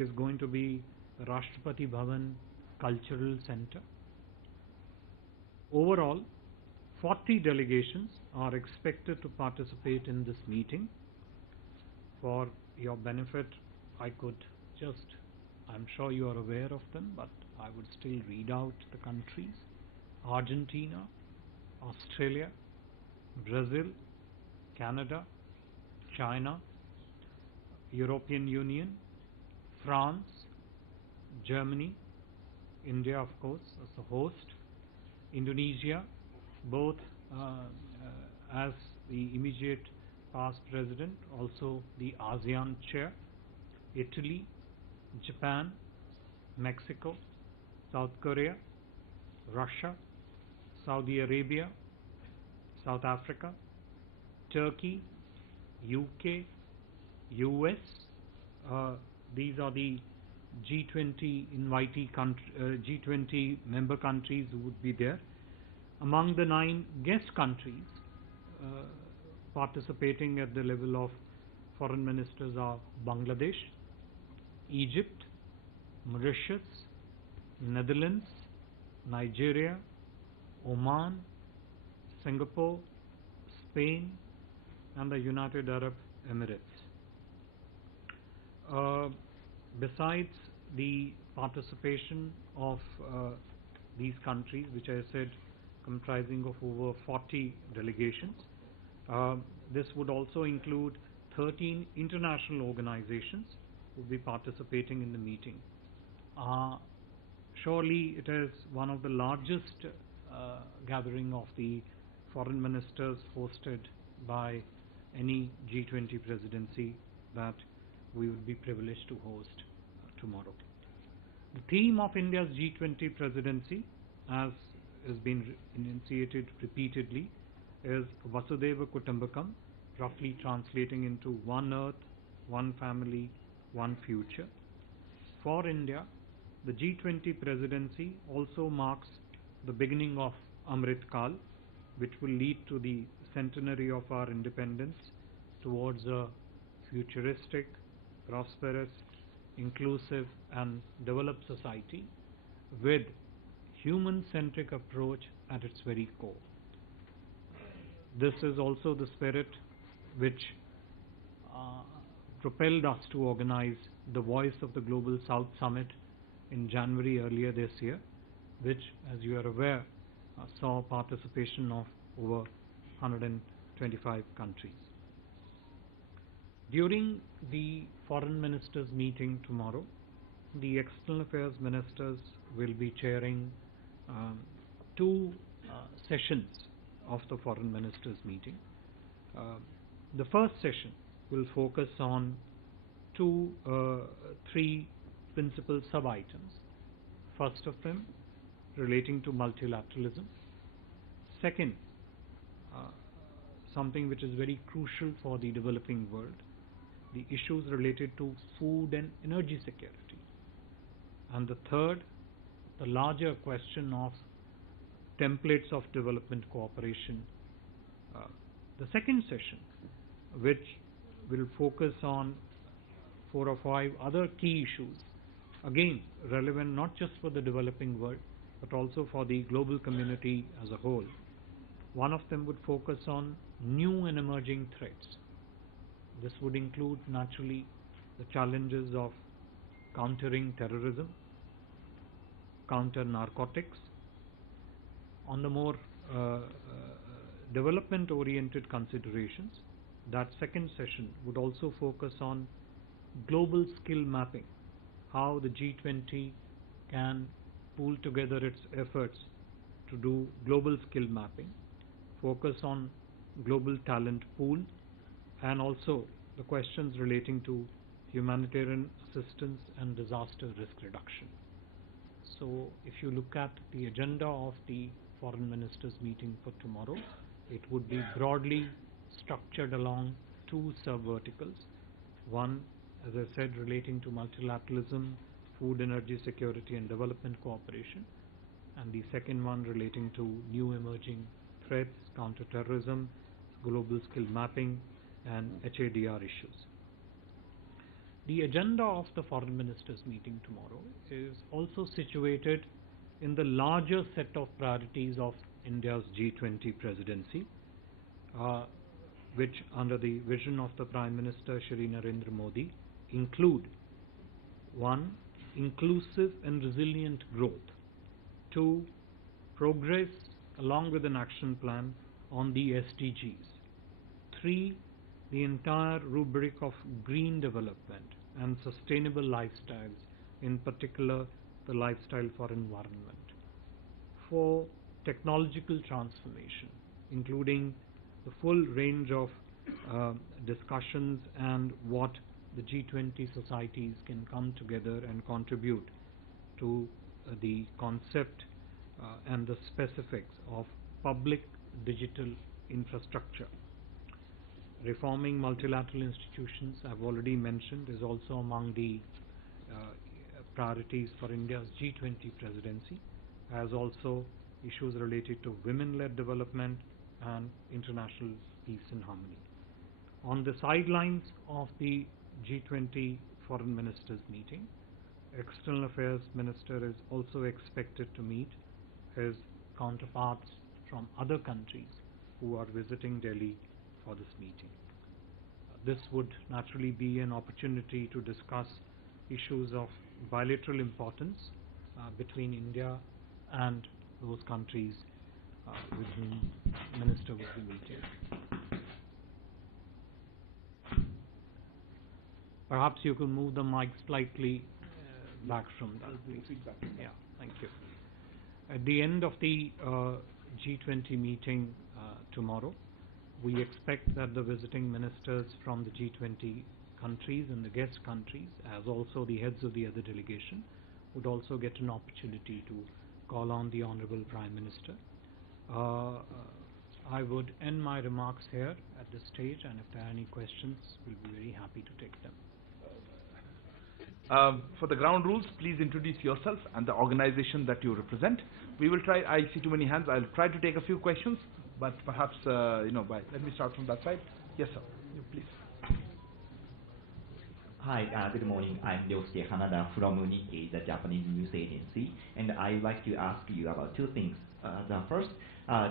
is going to be Rashtrapati Bhavan Cultural Center. Overall, 40 delegations are expected to participate in this meeting. For your benefit, I could just, I'm sure you are aware of them, but I would still read out the countries: Argentina, Australia, Brazil, Canada, China, European Union, France, Germany, India, of course, as the host, Indonesia, both as the immediate past president, also the ASEAN chair, Italy, Japan, Mexico, South Korea, Russia, Saudi Arabia, South Africa, Turkey, UK, US. These are the G20 invitee G20 member countries who would be there. Among the 9 guest countries participating at the level of foreign ministers are Bangladesh, Egypt, Mauritius, Netherlands, Nigeria, Oman, Singapore, Spain, and the United Arab Emirates. Besides the participation of these countries, which I said comprising of over 40 delegations, this would also include 13 international organizations who will be participating in the meeting. Surely it is one of the largest gathering of the foreign ministers hosted by any G20 presidency that we will be privileged to host tomorrow. The theme of India's G20 presidency, as has been enunciated repeatedly, is Vasudhaiva Kutumbakam, roughly translating into one earth, one family, one future. For India, the G20 presidency also marks the beginning of Amrit Kal, which will lead to the centenary of our independence towards a futuristic, prosperous, inclusive and developed society with human-centric approach at its very core. This is also the spirit which propelled us to organize the Voice of the Global South Summit in January earlier this year, which, as you are aware, saw participation of over 125 countries. During the foreign ministers meeting tomorrow, the external affairs ministers will be chairing 2 sessions of the foreign ministers meeting. The first session will focus on 3 principal sub-items. First of them relating to multilateralism. Second, something which is very crucial for the developing world, the issues related to food and energy security. And the third, the larger question of templates of development cooperation. The second session, which will focus on 4 or 5 other key issues, again relevant not just for the developing world but also for the global community as a whole. One of them would focus on new and emerging threats. This would include naturally the challenges of countering terrorism, counter narcotics. On the more development oriented considerations, that second session would also focus on global skill mapping, how the G20 can pool together its efforts to do global skill mapping, focus on global talent pool, and also the questions relating to humanitarian assistance and disaster risk reduction. So if you look at the agenda of the foreign ministers meeting for tomorrow, it would be broadly structured along 2 sub-verticals. One, as I said, relating to multilateralism, food, energy security and development cooperation, and the second one relating to new emerging threats, counter-terrorism, global skill mapping and HADR issues. The agenda of the foreign ministers meeting tomorrow is also situated in the larger set of priorities of India's G20 presidency, which under the vision of the Prime Minister Shri Narendra Modi include: 1. Inclusive and resilient growth. 2. Progress along with an action plan on the SDGs. 3. The entire rubric of green development and sustainable lifestyles, in particular the lifestyle for environment. 4. Technological transformation, including the full range of discussions and what the G20 societies can come together and contribute to the concept and the specifics of public digital infrastructure. Reforming multilateral institutions, I've already mentioned, is also among the priorities for India's G20 presidency, as also issues related to women-led development and international peace and harmony. On the sidelines of the G20 foreign ministers meeting, External Affairs Minister is also expected to meet his counterparts from other countries who are visiting Delhi for this meeting. This would naturally be an opportunity to discuss issues of bilateral importance between India and those countries with whom the Minister will be meeting. Perhaps you could move the mic slightly back from that, please. Yeah, thank you. At the end of the G20 meeting tomorrow, we expect that the visiting ministers from the G20 countries and the guest countries, as also the heads of the other delegation, would also get an opportunity to call on the Honorable Prime Minister. I would end my remarks here at this stage, and if there are any questions, we'll be very happy to take them. For the ground rules, please introduce yourself and the organization that you represent. We will try, I see too many hands, I'll try to take a few questions, but perhaps, let me start from that side. Yes, sir, you please. Hi, good morning. I'm Ryosuke Hanada from Nikkei, the Japanese news agency, and I'd like to ask you about two things. The first,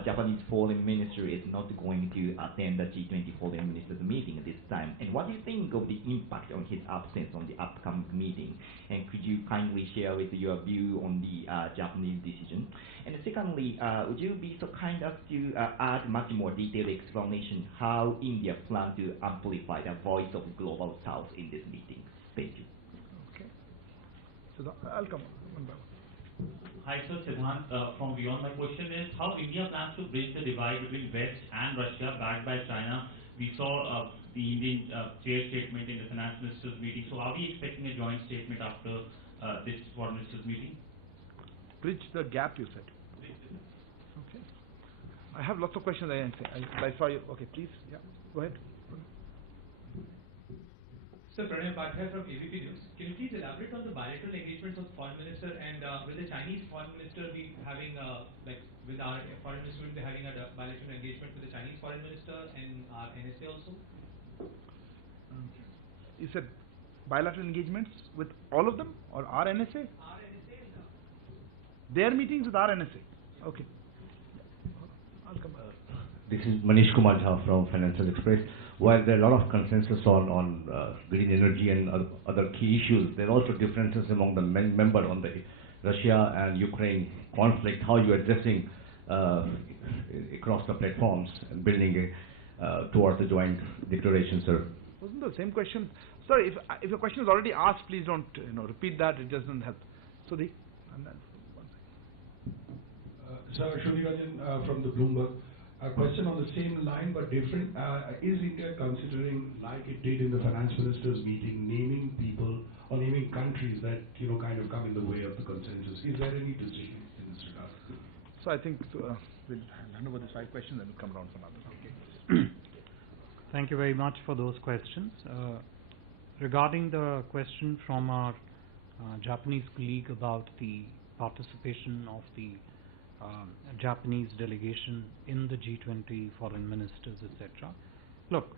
Japanese foreign minister is not going to attend the G20 foreign ministers meeting this time. And what do you think of the impact on his absence on the upcoming meeting? And could you kindly share with your view on the Japanese decision? And secondly, would you be so kind as to add much more detailed explanation how India plans to amplify the voice of Global South in this meeting? Thank you. Okay. So I'll come one by one. Hi, sir. Siddhant from Beyond. My question is how India plans to bridge the divide between West and Russia backed by China. We saw the Indian chair statement in the finance ministers meeting. So are we expecting a joint statement after this foreign ministers meeting? Bridge the gap, you said. Okay. I have lots of questions. I saw you. Okay, please. Yeah, go ahead. Sir, Vinay Mohan Kwatra from ABP News. Can you please elaborate on the bilateral engagements of the foreign minister and will the Chinese foreign minister be having, with our foreign minister, will be having a bilateral engagement with the Chinese foreign minister and our NSA also? You said bilateral engagements with all of them or our NSA? Our NSA and their meetings with our NSA. Okay. I'll come. This is Manish Kumar Jha from Financial Express. While there are a lot of consensus on green energy and other key issues, there are also differences among the members on the Russia and Ukraine conflict. How you are addressing across the platforms and building towards the joint declaration, sir? Wasn't the same question? Sorry, if your question is already asked, please don't repeat that. It doesn't help. So and then one second. Sir, Shuni Rajan from the Bloomberg. A question on the same line but different. Is India considering, like it did in the finance ministers meeting, naming people or naming countries that kind of come in the way of the consensus? Is there any decision in this regard? So I think we'll hand over this 5 questions and we'll come around for another. Okay. Thank you very much for those questions. Regarding the question from our Japanese colleague about the participation of the Japanese delegation in the G20 foreign ministers, etc. Look,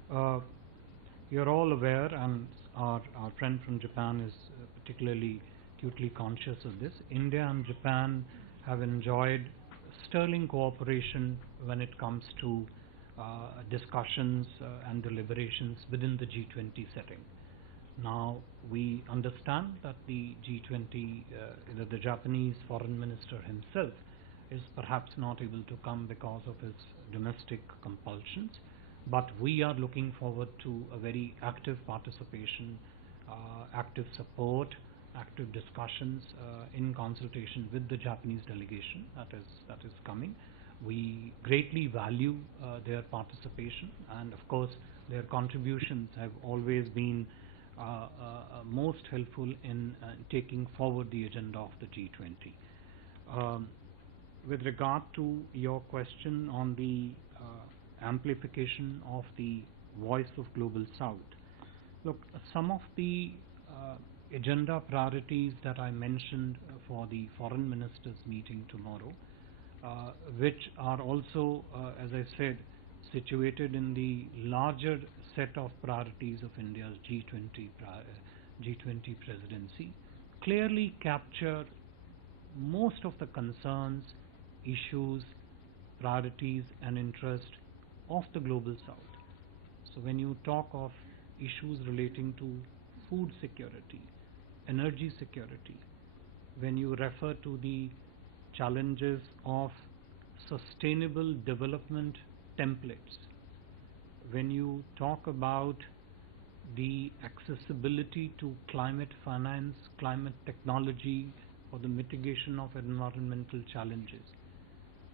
you're all aware, and our friend from Japan is particularly acutely conscious of this. India and Japan have enjoyed sterling cooperation when it comes to discussions and deliberations within the G20 setting. Now, we understand that the G20, the Japanese foreign minister himself is perhaps not able to come because of his domestic compulsions, but we are looking forward to a very active participation, active support, active discussions in consultation with the Japanese delegation that is coming. We greatly value their participation, and of course their contributions have always been most helpful in taking forward the agenda of the G20. With regard to your question on the amplification of the voice of Global South, look, some of the agenda priorities that I mentioned for the foreign ministers meeting tomorrow, which are also, as I said, situated in the larger set of priorities of India's G20 presidency, clearly capture most of the concerns, issues, priorities and interest of the Global South. So when you talk of issues relating to food security, energy security, when you refer to the challenges of sustainable development templates, when you talk about the accessibility to climate finance, climate technology for the mitigation of environmental challenges,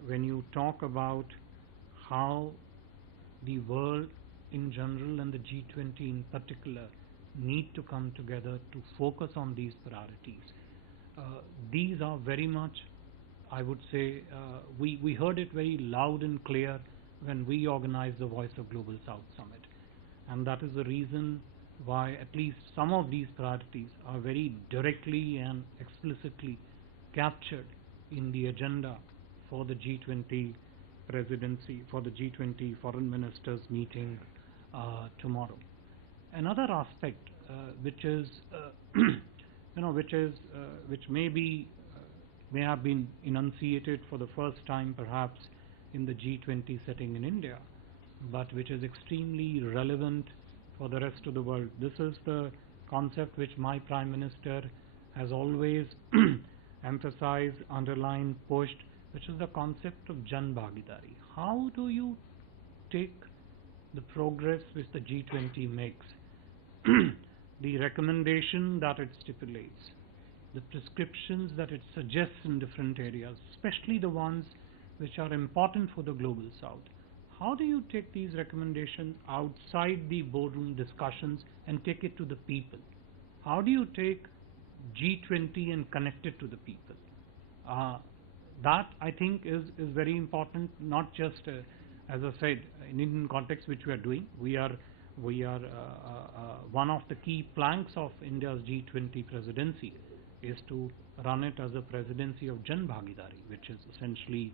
when you talk about how the world in general and the G20 in particular need to come together to focus on these priorities. These are very much, I would say, we heard it very loud and clear when we organized the Voice of Global South Summit, and that is the reason why at least some of these priorities are very directly and explicitly captured in the agenda for the G20 presidency, for the G20 foreign ministers meeting tomorrow. Another aspect which is which may have been enunciated for the first time perhaps in the G20 setting in India, but which is extremely relevant for the rest of the world. This is the concept which my Prime Minister has always emphasized, underlined, pushed, which is the concept of Jan Bhagidari. How do you take the progress which the G20 makes, the recommendation that it stipulates, the prescriptions that it suggests in different areas, especially the ones which are important for the Global South? How do you take these recommendations outside the boardroom discussions and take it to the people? How do you take G20 and connect it to the people? That I think is very important, not just as I said, in Indian context, which we are doing. We are one of the key planks of India's G20 presidency is to run it as a presidency of Jan Bhagidari, which is essentially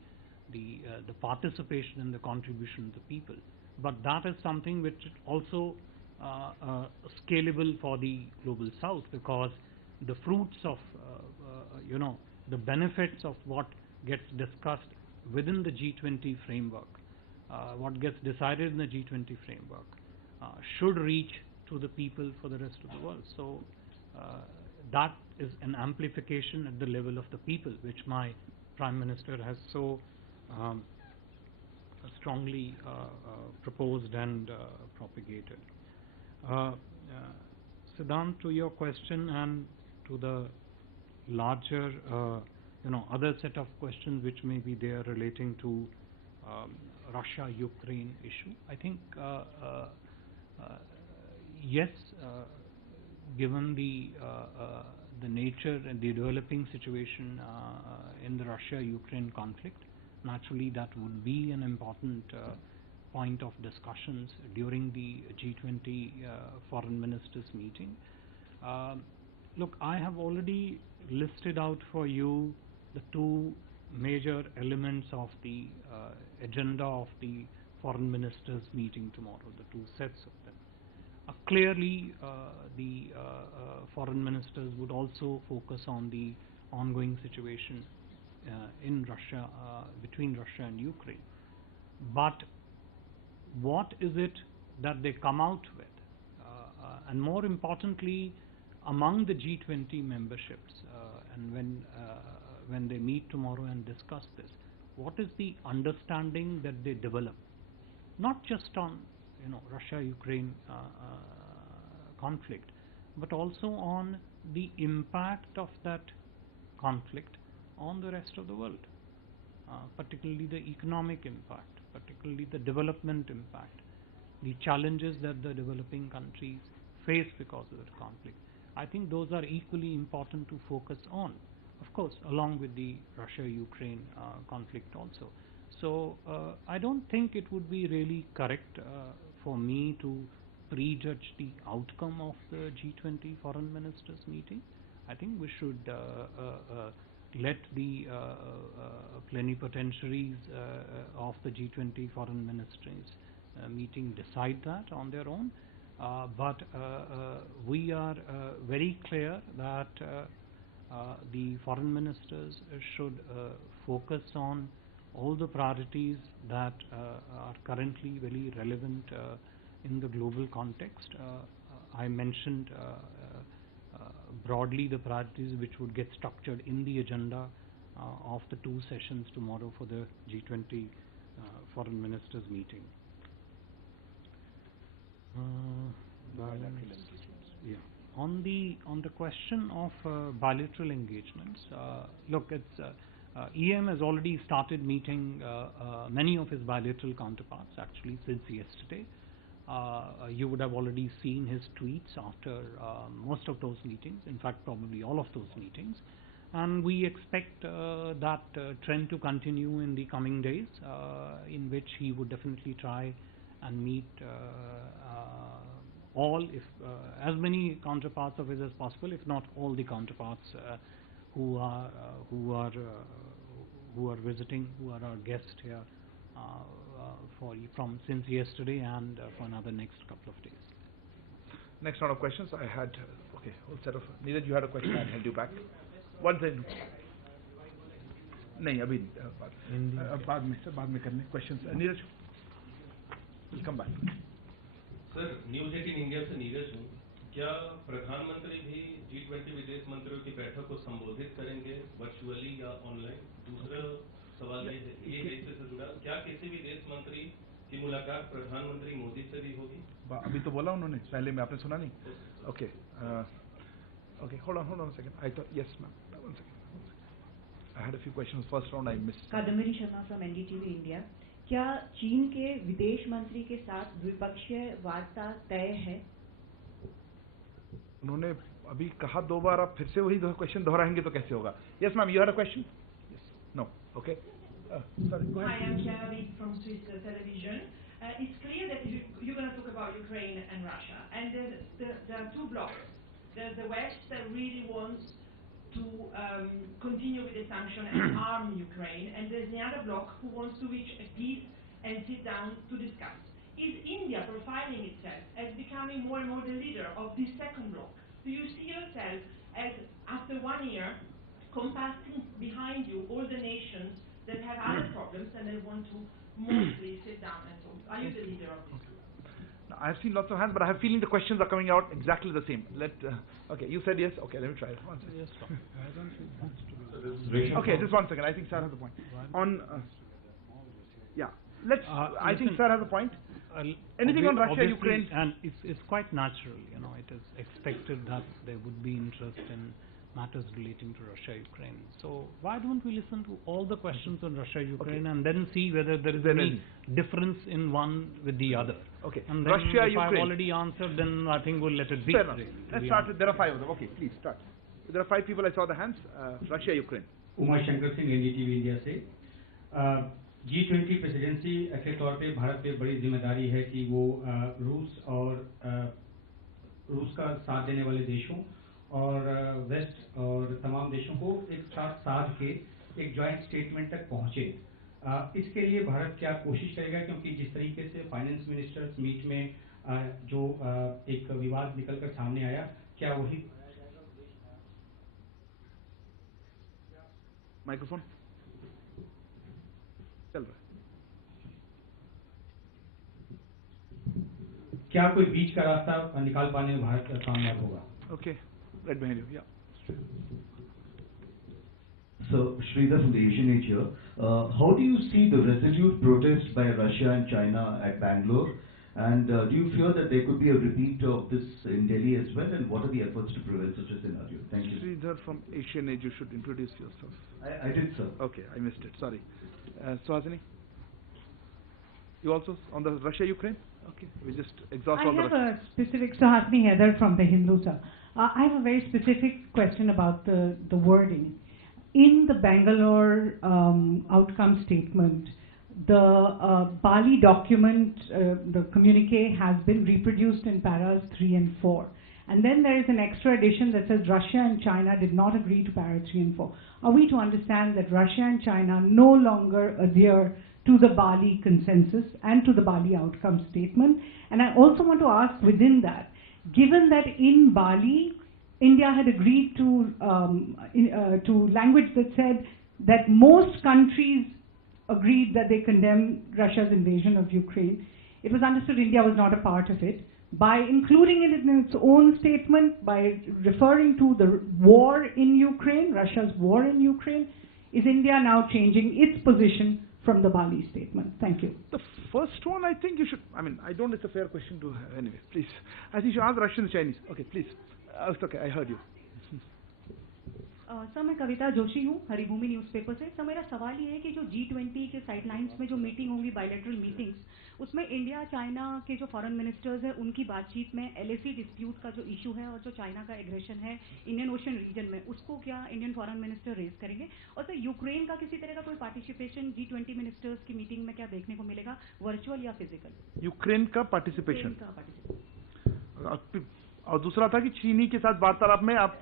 the participation and the contribution of the people. But that is something which is also scalable for the Global South, because the fruits of the benefits of what gets discussed within the G20 framework, what gets decided in the G20 framework, should reach to the people for the rest of the world. So that is an amplification at the level of the people, which my Prime Minister has so strongly proposed and propagated. Siddhant, to your question and to the larger other set of questions which may be there relating to Russia-Ukraine issue, I think yes, given the nature and the developing situation in the Russia-Ukraine conflict, naturally that would be an important point of discussions during the G20 foreign ministers meeting. Look, I have already listed out for you the two major elements of the agenda of the foreign ministers meeting tomorrow, the two sets of them. Clearly, the foreign ministers would also focus on the ongoing situation in Russia, between Russia and Ukraine. But what is it that they come out with? And more importantly, among the G20 memberships, and when they meet tomorrow and discuss this, what is the understanding that they develop? Not just on Russia-Ukraine conflict, but also on the impact of that conflict on the rest of the world, particularly the economic impact, particularly the development impact, the challenges that the developing countries face because of that conflict. I think those are equally important to focus on, of course, along with the Russia-Ukraine conflict also. So I don't think it would be really correct for me to prejudge the outcome of the G20 foreign ministers meeting. I think we should let the plenipotentiaries of the G20 foreign ministers meeting decide that on their own. But we are very clear that the foreign ministers should focus on all the priorities that are currently very relevant in the global context. I mentioned broadly the priorities which would get structured in the agenda of the two sessions tomorrow for the G20 foreign ministers meeting. Yeah. On the question of bilateral engagements, look, it's EM has already started meeting many of his bilateral counterparts actually since yesterday. You would have already seen his tweets after most of those meetings, in fact probably all of those meetings, and we expect that trend to continue in the coming days, in which he would definitely try and meet all, if as many counterparts of his as possible, if not all the counterparts who are visiting, who are our guests here from since yesterday and for another next couple of days. Next round of questions. I had whole set of. Neeraj, you had a question. I held you back. One thing. नहीं अभी बाद में करने questions. Neeraj, we'll come back. Sir, news 18 India से नीरज हूँ। क्या प्रधानमंत्री भी G20 विदेश मंत्रियों की बैठक को संबोधित करेंगे वर्चुअली या ऑनलाइन? दूसरा सवाल ये है इससे जुड़ा, क्या किसी भी देश मंत्री की मुलाकात प्रधानमंत्री मोदी से भी होगी? अभी तो बोला उन्होंने, पहले में आपने सुना नहीं? Okay. Okay, hold on a second. I thought, yes ma'am, 1 second. I had a few questions. First round I missed. Kadambari Sharma from NDTV India. क्या चीन के विदेश मंत्री के साथ द्विपक्षीय वार्ता तय है? उन्होंने अभी कहा 2 बार, आप फिर से वही क्वेश्चन दोहराएंगे तो कैसे होगा? Yes ma'am, you had a question? Yes. No. Okay. Sorry, go ahead. Hi, I'm Chiara from Swiss television. It's clear that you're going to talk about Ukraine and Russia, and there are two blocks. There's the West that really wants to continue with the sanction and arm Ukraine, and there's the other bloc who wants to reach a peace and sit down to discuss. Is India profiling itself as becoming more and more the leader of this second bloc? Do you see yourself as, after 1 year, compacting behind you all the nations that have other problems and they want to mostly sit down and talk? Are you the leader of this group? I've seen lots of hands, but I have a feeling the questions are coming out exactly the same. Okay, you said yes. Okay, let me try it. 1 second. Yes, I don't think that's to be. Okay, just 1 second. I think Sir has a point. Yeah, let's. I think Sir has a point. Anything on Russia, Ukraine? And it's quite natural, it is expected that there would be interest in matters relating to Russia, Ukraine. So why don't we listen to all the questions on Russia, Ukraine, and then see whether there is any difference in one with the other. Okay. And then Russia, if Ukraine. I've already answered, then I think we'll let it be. Let's start with, there are 5 of them. Okay, please start. There are 5 people, I saw the hands. Russia, Ukraine. Uma Shankar Singh NDTV India से G20 presidency अकेले तौर पे भारत पे बड़ी जिम्मेदारी है कि वो रूस का साथ देने वाले देशों और वेस्ट और तमाम देशों को एक साथ साध के एक जॉइंट स्टेटमेंट तक पहुंचे। इसके लिए भारत क्या कोशिश करेगा, क्योंकि जिस तरीके से फाइनेंस मिनिस्टर्स मीट में जो एक विवाद निकलकर सामने आया, क्या वही माइक्रोफोन चल रहा है? क्या कोई बीच का रास्ता निकाल पाने में भारत कामयाब होगा? Okay, right behind you. Yeah. So, Sridhar from the Asian Age here. How do you see the resolute protest by Russia and China at Bangalore? And do you fear that there could be a repeat of this in Delhi as well? And what are the efforts to prevent such a scenario? Thank you. Sridhar from Asian Age, you should introduce yourself. I did, sir. Okay, I missed it. Sorry. Suhasini? You also on the Russia-Ukraine? Okay, we just exhaust all the I have a specific, Suhasini Heather from the Hindu, sir. I have a very specific question about the wording. In the Bangalore outcome statement, the Bali document, the communique has been reproduced in paras 3 and 4. And then there is an extra addition that says Russia and China did not agree to para 3 and 4. Are we to understand that Russia and China no longer adhere to the Bali consensus and to the Bali outcome statement? And I also want to ask within that, given that in Bali, India had agreed to language that said that most countries agreed that they condemn Russia's invasion of Ukraine, it was understood India was not a part of it. By including it in its own statement, by referring to the war in Ukraine, Russia's war in Ukraine, is India now changing its position from the Bali statement? Thank you. The first one, I think you should, I mean, I don't know, it's a fair question to, anyway, please. I think you should ask Russian and Chinese. Okay, please. It's okay, I heard you. Sir मैं कविता जोशी हूँ Haribhoomi newspaper से। Sir मेरा सवाल ये है कि जो G20 के साइडलाइंस में जो मीटिंग होंगी बायलैटरल मीटिंग्स, उसमें इंडिया चाइना के जो फॉरेन मिनिस्टर्स हैं उनकी बातचीत में LAC डिस्प्यूट का जो इशू है और जो चाइना का एग्रेशन है इंडियन ओशन रीजन में, उसको क्या इंडियन फॉरेन मिनिस्टर रेज करेंगे? और सर यूक्रेन का किसी तरह का कोई पार्टिसिपेशन G20 मिनिस्टर्स की मीटिंग में क्या देखने को मिलेगा, वर्चुअल या फिजिकल? यूक्रेन का पार्टिसिपेशन और दूसरा था कि चीनी के साथ वार्तालाप में आप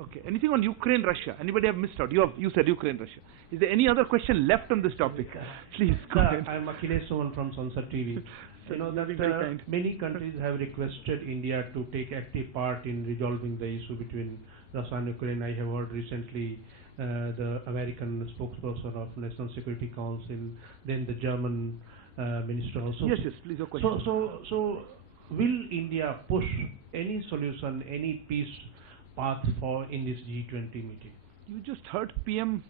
okay, anything on Ukraine, Russia? Anybody have missed out? You said Ukraine, Russia. Is there any other question left on this topic? Please go ahead. I am Akhilesh Sohan from Sansad TV. You know that many countries have requested India to take active part in resolving the issue between Russia and Ukraine. I have heard recently the American spokesperson of National Security Council, then the German minister also. Yes, please, your question. So will India push any solution, any peace path for in this G20 meeting? You just heard PM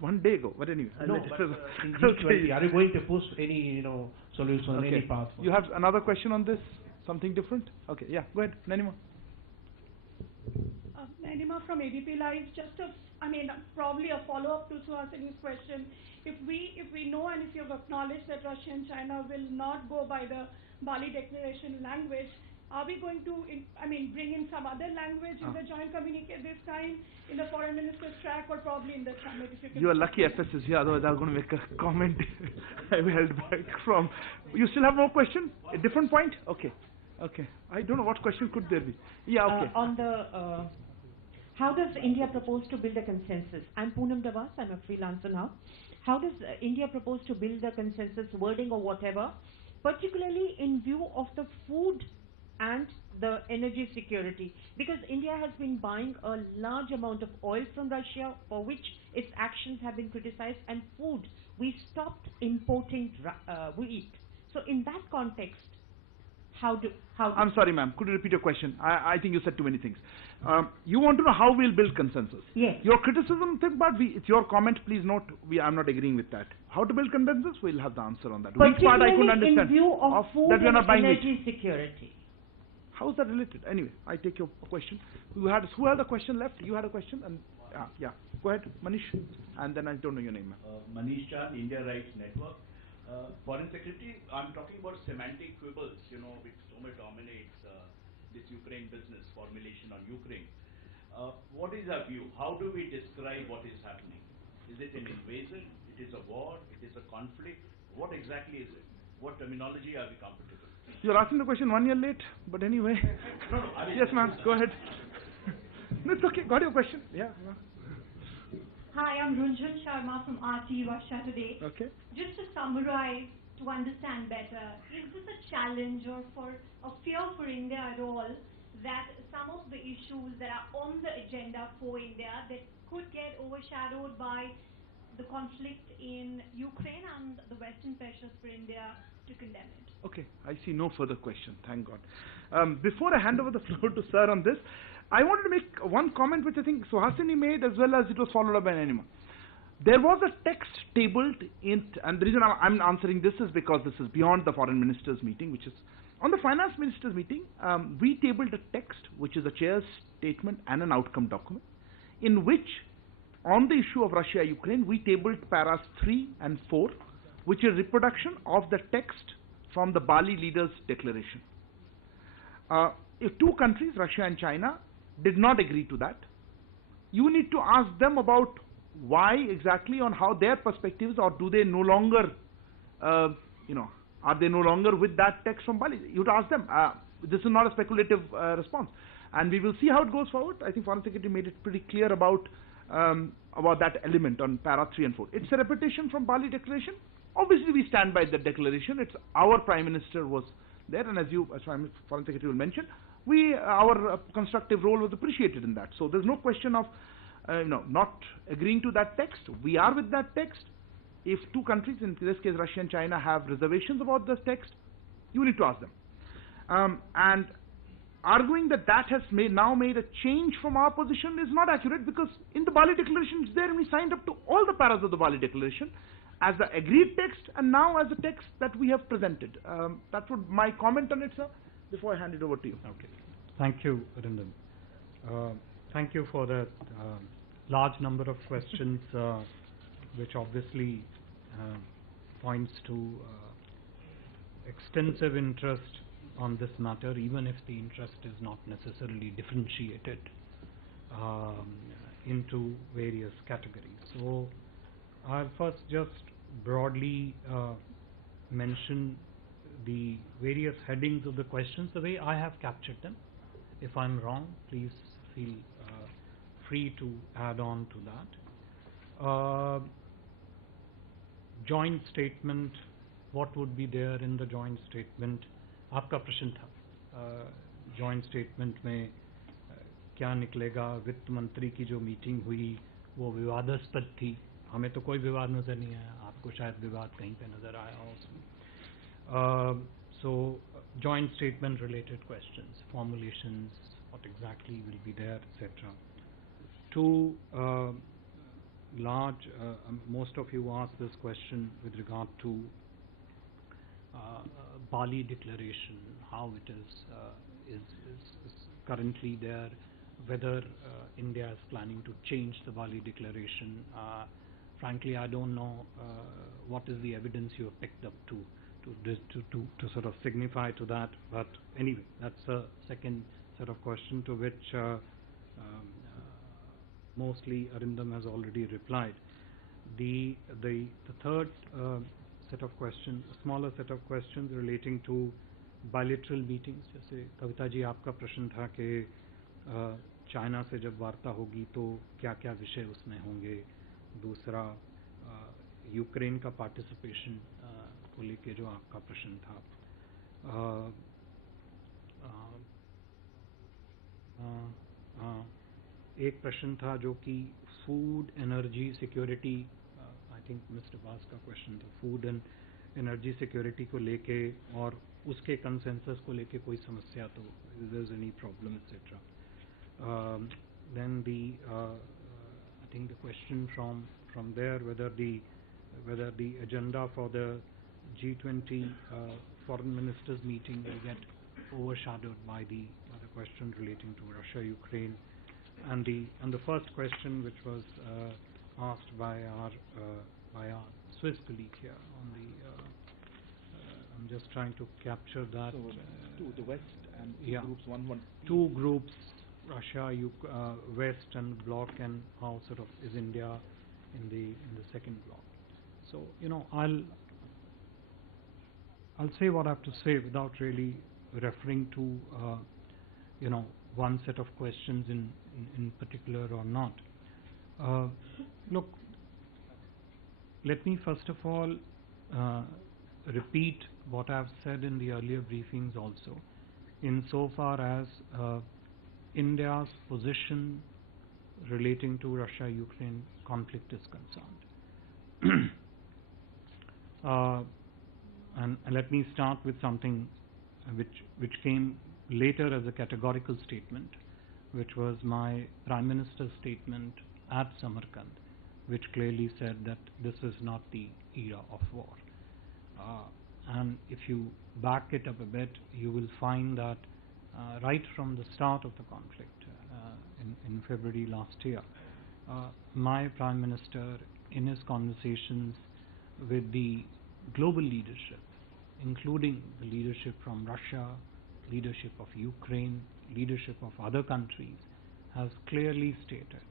one day ago, but anyway. No, but in G20, are you going to push any solution, any path? You have another question on this? Something different? Okay, yeah, go ahead, Nanima. Nanima from ABP Live. Just probably a follow-up to Suhasini's question. If we know and if you've acknowledged that Russia and China will not go by the Bali Declaration language, are we going to, bring in some other language in the joint communique this time, in the foreign minister's track, or probably in the summit? If you are lucky FS is here, otherwise I'm going to make a comment I held back from. You still have more question? A different point? Okay. I don't know what question could there be. Yeah, okay. On the, how does India propose to build a consensus? I'm Poonam Davas, I'm a freelancer now. How does India propose to build a consensus, wording or whatever, particularly in view of the food and the energy security, because India has been buying a large amount of oil from Russia, for which its actions have been criticized, and food, we stopped importing wheat. So in that context, I'm sorry ma'am, could you repeat your question? I think you said too many things. You want to know how we'll build consensus? Yes. Your criticism, it's your comment, please note, I'm not agreeing with that. How to build consensus? We'll have the answer on that. Which part I couldn't understand? In view of food that we are not and buying energy security. How is that related? Anyway, I take your question. Who had a question left? You had a question? And yeah. Go ahead, Manish. And then I don't know your name. Manish Chan, India Rights Network. Foreign Secretary, I'm talking about semantic quibbles, which so much dominates this Ukraine business, formulation on Ukraine. What is our view? How do we describe what is happening? Is it an invasion? It is a war? It is a conflict? What exactly is it? What terminology are we comfortable? You're asking the question 1 year late, but anyway. No, yes, ma'am, go ahead. It's okay, got your question. Yeah. Hi, I'm Runjhun Sharma from RT Russia Today. Okay. Just to summarize to understand better, is this a challenge or for a fear for India at all that some of the issues that are on the agenda for India that could get overshadowed by the conflict in Ukraine and the Western pressures for India to condemn it? Okay, I see no further question, thank God. Before I hand over the floor to Sir on this, I wanted to make one comment which I think Suhasini made as well as it was followed up by Anima. There was a text tabled in, and the reason I'm answering this is because this is beyond the foreign ministers meeting, which is on the finance ministers meeting. We tabled a text which is a chair's statement and an outcome document, in which on the issue of Russia-Ukraine we tabled paras 3 and 4, which is reproduction of the text from the Bali leaders' declaration. If two countries, Russia and China, did not agree to that, you need to ask them about why exactly, on how their perspectives, or do they no longer, are they no longer with that text from Bali? You would ask them. This is not a speculative response, and we will see how it goes forward. I think Foreign Secretary made it pretty clear about that element on para 3 and 4. It's a repetition from Bali Declaration. Obviously, we stand by the declaration. It's our Prime Minister was there, and as Foreign Secretary will mention, our constructive role was appreciated in that. So there's no question of not agreeing to that text. We are with that text. If two countries, in this case Russia and China, have reservations about this text, you need to ask them. And arguing that has now made a change from our position is not accurate, because in the Bali Declaration it's there, and we signed up to all the paras of the Bali Declaration as the agreed text, and now as the text that we have presented. That would my comment on it, sir, before I hand it over to you. Okay. Thank you, Arindam. Thank you for that large number of questions, which obviously points to extensive interest on this matter, even if the interest is not necessarily differentiated into various categories. So I'll first just broadly mention the various headings of the questions the way I have captured them. If I'm wrong, please feel free to add on to that. Joint statement, what would be there in the joint statement? आपका प्रश्न था joint statement में क्या निकलेगा? वित्त मंत्री की जो मीटिंग हुई वो विवादास्पद थी, हमें तो कोई विवाद नज़र नहीं आया, आपको शायद विवाद कहीं पे नज़र आया हो उसमें. So joint statement related questions, formulations, what exactly will be there, etc. Two large, most of you asked this question with regard to Bali Declaration, how it is currently there, whether India is planning to change the Bali Declaration. Frankly, I don't know what is the evidence you have picked up to sort of signify to that, but anyway, that's the second set of question, to which mostly Arindam has already replied. The third set of questions, a smaller set of questions relating to bilateral meetings. जैसे कविता जी आपका प्रश्न था कि China से जब वार्ता होगी तो क्या-क्या विषय उसमें होंगे. दूसरा यूक्रेन का पार्टिसिपेशन को लेके जो आपका प्रश्न था. एक प्रश्न था जो कि food energy security, I think mister वास का क्वेश्चन था, फूड एंड एनर्जी सिक्योरिटी को लेके और उसके कंसेंसस को लेके कोई समस्या तो there is any problem etcetera. Then I think the question from there, whether the agenda for the G20 foreign ministers meeting will get overshadowed by the question relating to Russia, Ukraine, and the first question which was asked by our Swiss colleague here on the. I'm just trying to capture that. So to the West and two yeah, groups, one. Two groups, Russia, West and bloc, and how sort of is India in the second bloc. So I'll say what I have to say without really referring to one set of questions in particular or not. Look, let me first of all repeat what I've said in the earlier briefings also, insofar as India's position relating to Russia-Ukraine conflict is concerned. And let me start with something which came later as a categorical statement, which was my Prime Minister's statement at Samarkand, which clearly said that this is not the era of war. And if you back it up a bit, you will find that right from the start of the conflict in February last year, my Prime Minister, in his conversations with the global leadership, including the leadership from Russia, leadership of Ukraine, leadership of other countries, has clearly stated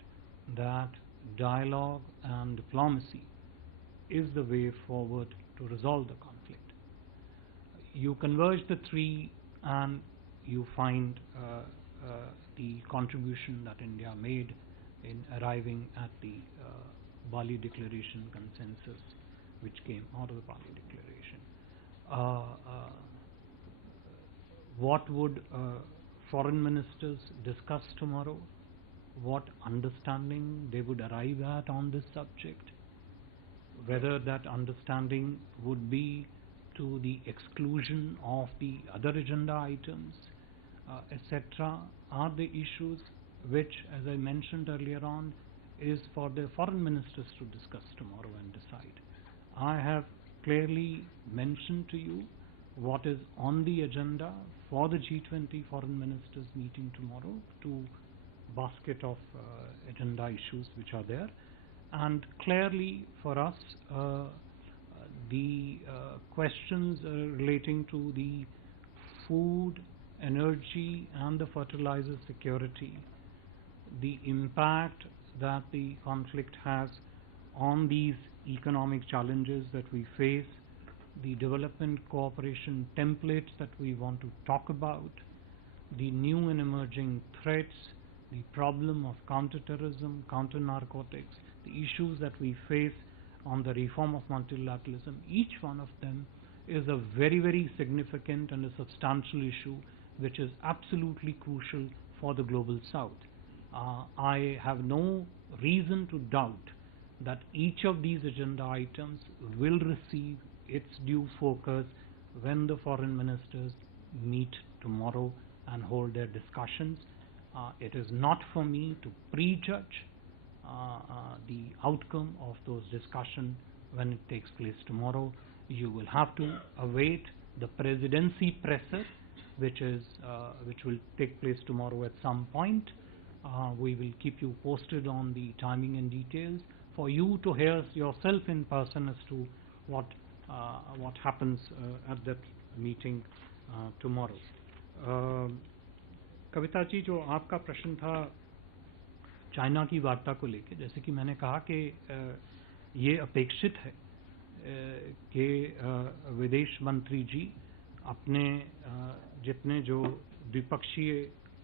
that dialogue and diplomacy is the way forward to resolve the conflict. You converge the three and you find the contribution that India made in arriving at the Bali Declaration consensus, which came out of the Bali Declaration. What would foreign ministers discuss tomorrow? What understanding they would arrive at on this subject? Whether that understanding would be to the exclusion of the other agenda items, etc., are the issues which, as I mentioned earlier on, is for the foreign ministers to discuss tomorrow and decide. I have clearly mentioned to you what is on the agenda for the G20 foreign ministers meeting tomorrow, to basket of agenda issues which are there, and clearly for us the questions relating to the food, energy and the fertilizer security, the impact that the conflict has on these economic challenges that we face, the development cooperation templates that we want to talk about, the new and emerging threats, the problem of counterterrorism, counter-narcotics, the issues that we face on the reform of multilateralism. Each one of them is a very, very significant and a substantial issue which is absolutely crucial for the global South. I have no reason to doubt that each of these agenda items will receive its due focus when the foreign ministers meet tomorrow and hold their discussions. It is not for me to prejudge the outcome of those discussions when it takes place tomorrow. You will have to await the presidency presser, which will take place tomorrow at some point. We will keep you posted on the timing and details for you to hear yourself in person as to what happens at that meeting tomorrow. Kavita ji, जो आपका प्रश्न था China की वार्ता को लेकर, जैसे कि मैंने कहा कि ये अपेक्षित है कि विदेश मंत्री जी अपने जितने जो द्विपक्षीय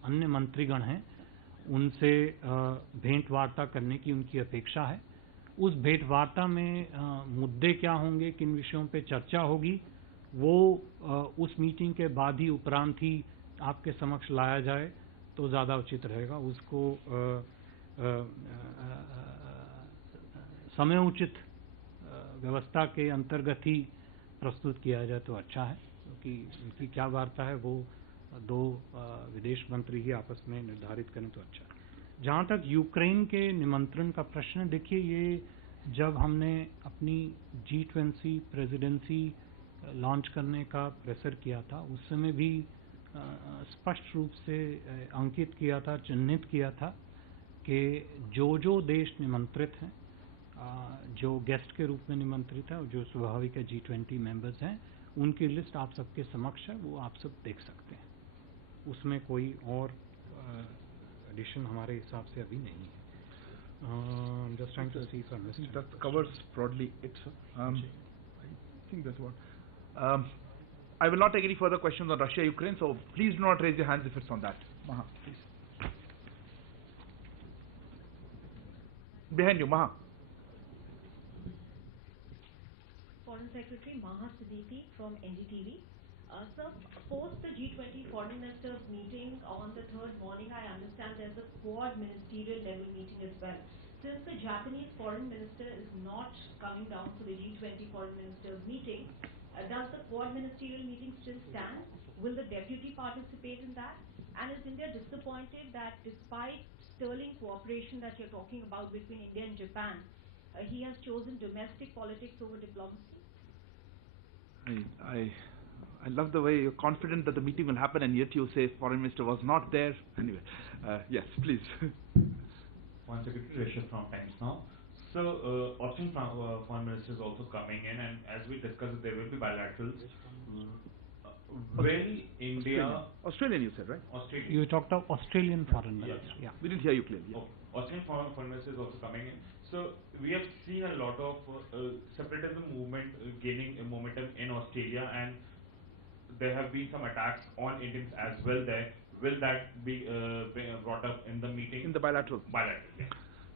अन्य मंत्रीगण हैं उनसे भेंट वार्ता करने की उनकी अपेक्षा है. उस भेंट वार्ता में मुद्दे क्या होंगे, किन विषयों पे चर्चा होगी, वो उस मीटिंग के बाद ही उपरांत ही आपके समक्ष लाया जाए तो ज़्यादा उचित रहेगा. उसको समय उचित व्यवस्था के अंतर्गत ही प्रस्तुत किया जाए तो अच्छा है, क्योंकि उनकी क्या वार्ता है वो दो विदेश मंत्री ही आपस में निर्धारित करें तो अच्छा है. जहाँ तक यूक्रेन के निमंत्रण का प्रश्न, देखिए ये जब हमने अपनी G20 प्रेसिडेंसी लॉन्च करने का प्रेशर किया था, उस समय भी स्पष्ट रूप से अंकित किया था, चिन्हित किया था कि जो देश निमंत्रित हैं, जो गेस्ट के रूप में निमंत्रित है, जो स्वाभाविक G20 मेंबर्स हैं, उनकी लिस्ट आप सबके समक्ष है, वो आप सब देख सकते हैं. उसमें कोई और एडिशन हमारे हिसाब से अभी नहीं है. Just trying to see if I missed it. That covers broadly it, sir. I think that's what. I will not take any further questions on Russia, Ukraine, so please do not raise your hands if it's on that. Maha, please. Behind you, Maha. For Foreign Secretary Maha Siddiqui from NDTV. Sir, post the G20 foreign ministers meeting on the third morning, I understand there's a quad ministerial level meeting as well. Since the Japanese foreign minister is not coming down for the G20 foreign ministers meeting, does the quad ministerial meeting still stand? Will the deputy participate in that? And is India disappointed that despite sterling cooperation that you're talking about between India and Japan, he has chosen domestic politics over diplomacy? I love the way you're confident that the meeting will happen, and yet you say foreign minister was not there. Anyway, yes, please. Foreign Secretary Rashid from Times Now. So, Austrian foreign minister is also coming in, and as we discussed, there will be bilaterals. Will India... Australian, you said, right? Australian. You talked of Australian foreign minister. Yeah. We didn't hear you clearly. Okay. Australian foreign minister is also coming in. So we have seen a lot of separatism movement gaining momentum in Australia, and there have been some attacks on Indians as well there. Will that be brought up in the meeting? In the bilateral. Bilateral, yeah.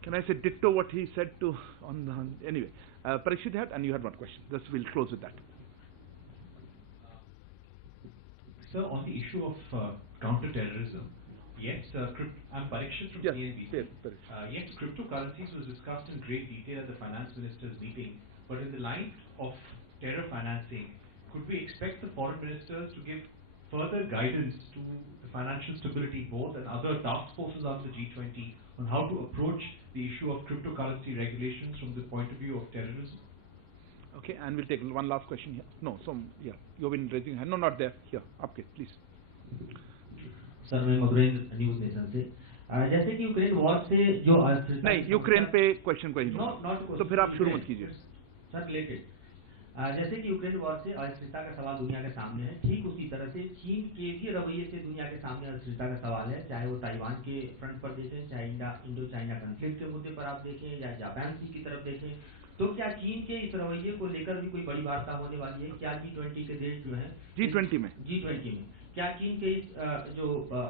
Can I say ditto what he said to anyway? Parikshit had, and you had one question. Just we'll close with that. Sir, on the issue of counter-terrorism, yes, I'm Parikshit from CNBC. Yes, cryptocurrencies was discussed in great detail at the finance ministers meeting, but in the light of terror financing, could we expect the foreign ministers to give further guidance to the Financial Stability Board and other task forces of the G20 on how to approach the issue of cryptocurrency regulations from the point of view of terrorism? Okay, and we'll take one last question here. No, you've been raising your hand. No, not there. Here, up here, please. Sir मैं Madhurendra news nation से जैसे कि Ukraine war से जो नहीं Ukraine पे question तो फिर आप शुरू मत कीजिए सर रिलेटेड जैसे कि यूक्रेन वॉर से अस्थिरता का सवाल दुनिया के सामने है ठीक उसी तरह से चीन के भी रवैये से दुनिया के सामने अस्थिरता का सवाल है चाहे वो ताइवान के फ्रंट पर देखें चाहे इंडो चाइना कॉन्फ्लिक्ट के मुद्दे पर आप देखें या जापान सी की तरफ देखें तो क्या चीन के इस रवैये को लेकर भी कोई बड़ी वार्ता होने वाली है क्या G20 के देश जो हैं G20 में क्या चीन के इस जो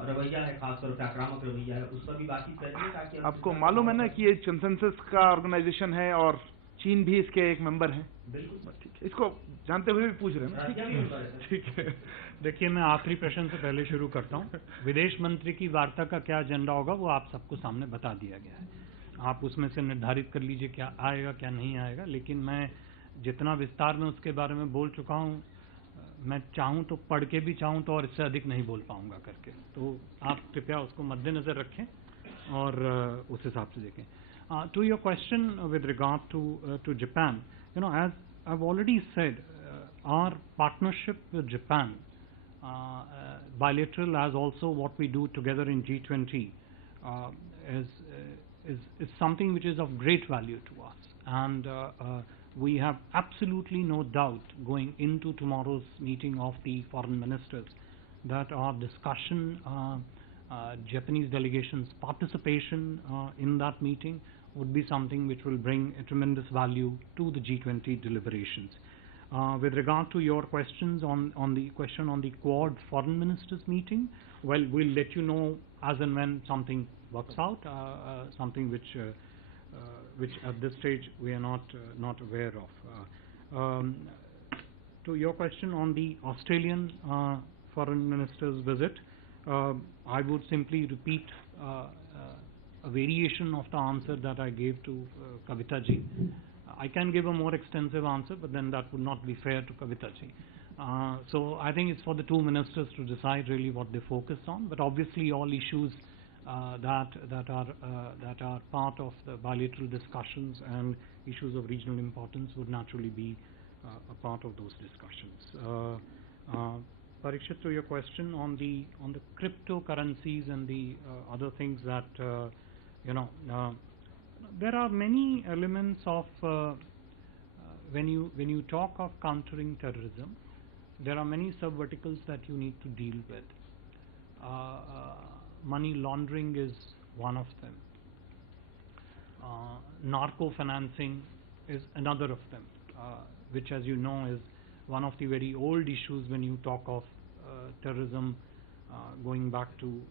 रवैया है खासतौर पर आक्रामक रवैया है उस पर भी बातचीत करेंगे ताकि आपको मालूम है ना कि ये कंसेंसस का ऑर्गेनाइजेशन है और चीन भी इसके एक मेंबर हैं बिल्कुल ठीक है इसको जानते हुए भी पूछ रहे हैं ठीक है देखिए मैं आखिरी प्रश्न से पहले शुरू करता हूँ विदेश मंत्री की वार्ता का क्या एजेंडा होगा वो आप सबको सामने बता दिया गया है आप उसमें से निर्धारित कर लीजिए क्या आएगा क्या नहीं आएगा लेकिन मैं जितना विस्तार में उसके बारे में बोल चुका हूँ मैं चाहूँ तो पढ़ के भी चाहूँ तो और इससे अधिक नहीं बोल पाऊंगा करके तो आप कृपया उसको मद्देनजर रखें और उस हिसाब से देखें to your question with regard to Japan as I've already said our partnership with Japan bilateral as also what we do together in G20 is something which is of great value to us and we have absolutely no doubt going into tomorrow's meeting of the foreign ministers that our discussion, Japanese delegation's participation in that meeting would be something which will bring a tremendous value to the G20 deliberations. With regard to your questions on the question on the Quad foreign ministers meeting, well, we'll let you know as and when something works out, something which at this stage we are not aware of. To your question on the Australian foreign minister's visit, I would simply repeat a variation of the answer that I gave to Kavita ji. I can give a more extensive answer, but then that would not be fair to Kavita ji. So I think it's for the two ministers to decide really what they focus on, but obviously all issues that are part of the bilateral discussions and issues of regional importance would naturally be a part of those discussions. Parikshit, to your question on the cryptocurrencies and the other things that there are many elements of when you talk of countering terrorism, there are many sub-verticals that you need to deal with. Money laundering is one of them. Narco financing is another of them, which, as you know, is one of the very old issues when you talk of terrorism going back to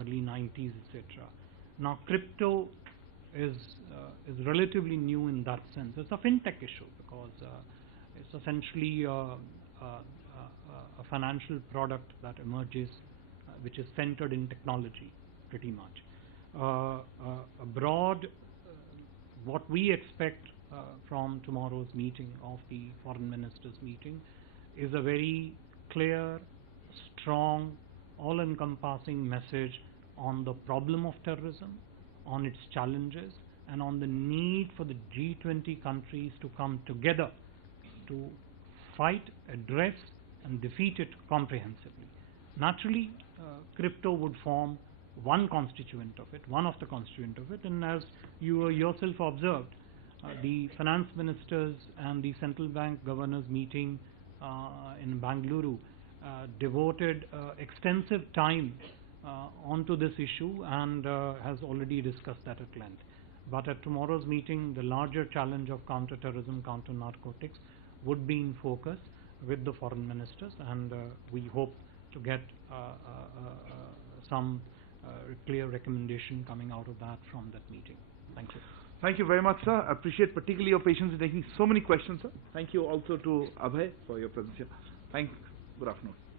early 90s, etc. Now, crypto is relatively new in that sense. It's a fintech issue because It's essentially a financial product that emerges, which is centered in technology, pretty much. What we expect from tomorrow's meeting of the foreign ministers meeting is a very clear, strong, all-encompassing message on the problem of terrorism, on its challenges, and on the need for the G20 countries to come together to fight, address, and defeat it comprehensively. Naturally, crypto would form one constituent of it, one of the constituent of it, and as you yourself observed, the finance ministers and the central bank governors meeting in Bangalore devoted extensive time onto this issue and has already discussed that at length. But at tomorrow's meeting, the larger challenge of counter-terrorism, counter-narcotics would be in focus with the foreign ministers, and we hope to get some clear recommendation coming out of that from that meeting. Thank you. Thank you very much, sir. I appreciate particularly your patience in taking so many questions, sir. Thank you also to Abhay for your presence here. Good afternoon.